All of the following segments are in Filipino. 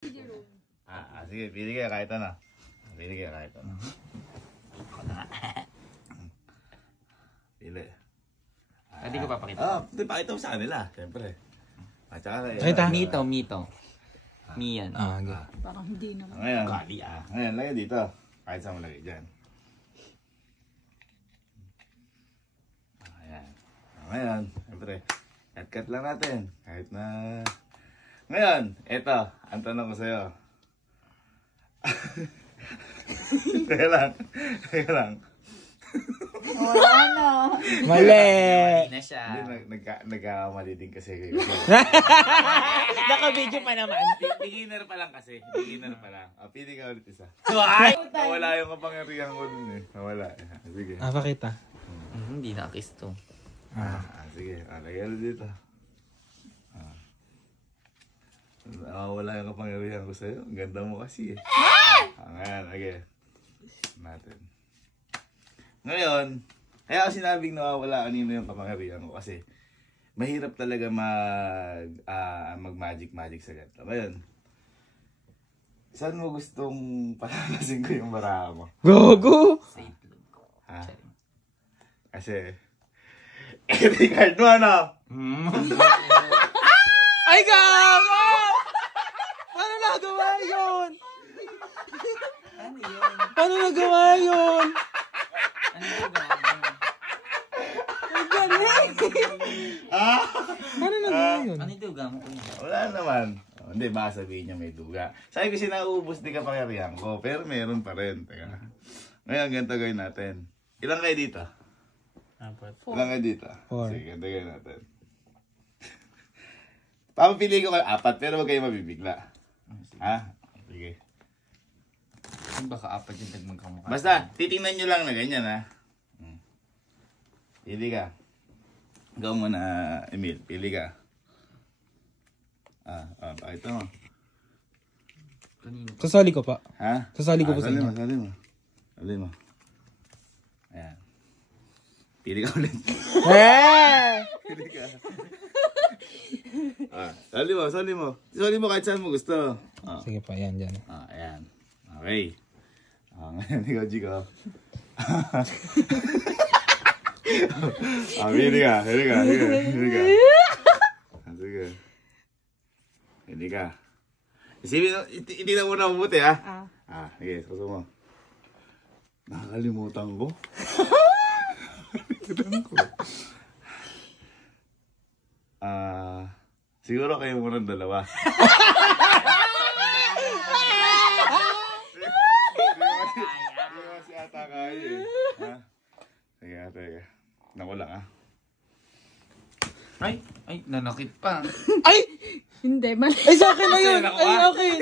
Sige, pili kayo kahit ano. Pili kayo kahit ano. Pili. Hindi ko papakita. Hindi, pakita mo sa kanila, siyempre. At saka, Mito. Miyan. Parang hindi naman. Ngayon, ngayon, lagay dito. Kahit saan mo lagay dyan. Ayan. Ngayon, siyempre, cut lang natin. Kahit na... Ngayon, eto, ang tanong ko sa'yo. Teka lang. Wala na. Mali! Mali na siya. Hindi, nagkakamali din kasi kayo. Naka-video pa naman. Beginner pa lang kasi. Beginner pa lang. Pili ka ulit isa. Ay! Nawala yung kapangyarihan ko dun eh. Nawala. Sige. Pakita. Hindi nakakis to. Sige. Lagay ulit dito. Nawala yung kapangyarihan ko sa'yo. Ang ganda mo kasi eh. Ngayon, okay. Natin. Ngayon, kaya ako sinabing nawawala kanina yung kapangyarihan ko kasi mahirap talaga mag-magic sa ganito. Ngayon, saan mo gustong palalasin ko yung baraha mo? Gogo! Safe look ko. Ha? Kasi, every card mo ano? Ay, gago! Paano nagawa yun? Ano yun? Paano nagawa yun? Ano yung gawin? Ay, galing! Paano nagawa yun? Ano yung duga mo? Wala naman. Hindi, baka sabihin niya may duga. Sabi kasi nauubos di kapangyarihan ko, pero meron pa rin. Teka. Ngayon, ganito gawin natin. Ilan kayo dito? Ilan kayo dito? 4. Sige, ganito gawin natin. Papapili ko kayo 4, pero huwag kayo mabibigla. Ha? Sige. Baka apat yung tagmagkamukha. Basta, titingnan nyo lang na ganyan, ha? Pili ka. Ikaw muna, Emil. Pili ka. Pakita mo. Kanino? Sasali ko pa. Ha? Sasali ko pa sa inyo. Sali mo. Ayan. Pili ka ulit. Pili ka. Sali mo. Sali mo kahit saan mo gusto. Sige pa, yan, dyan. Ayan. Okay. Ngayon, ikaw, Chico. Pili ka. Sige. Pili ka. Isipin, itignan mo na mabuti, ha? Sige, suso mo. Nakakalimutan ko. Siguro kayo muna dalawa. Hindi kasi ata kayo eh. Ha? Sige, teka. Naku lang ha. Ay, nanakit pa. Ay! Hindi, mali. Ay, sa akin na yun! Ay, akin!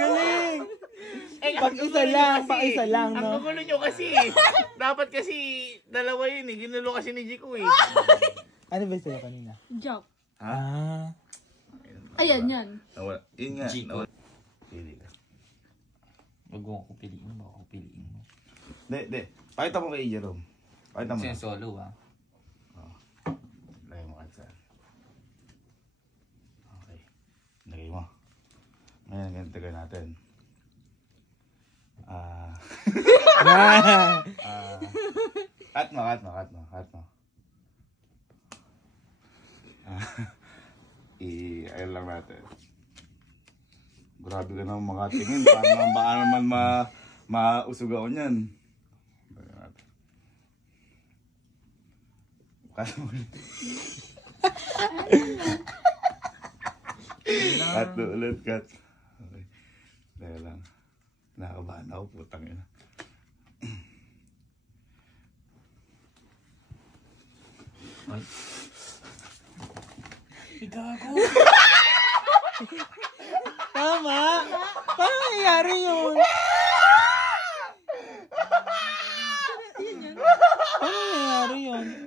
Galing! Pag-isa lang, no? Ang gulo nyo kasi. Dapat kasi dalawa yun eh. Ginulo kasi ni Jico eh. Ano ba sa'yo kanina? Joke. Ayan, yan. Nawala. Yun nga. Jico. Pili ka. Wag mo ako piliin. Baka ako piliin mo. Hindi. Pakita mo kay Jerome. Pakita mo. Kasi solo Lagay mo kahit saan. Okay. Lagay mo. Ngayon, ganito gawin natin. Cut mo. Ayun lang natin. Grabe ka naman mga tingin. Baka naman mausog ako niyan. Cut mo ulit. Cut. Okay. Dahil lang. Nakakabahan ako, putang ina. Ay. Gago. Tama! Paano nangyari yun? Paano nangyari yun?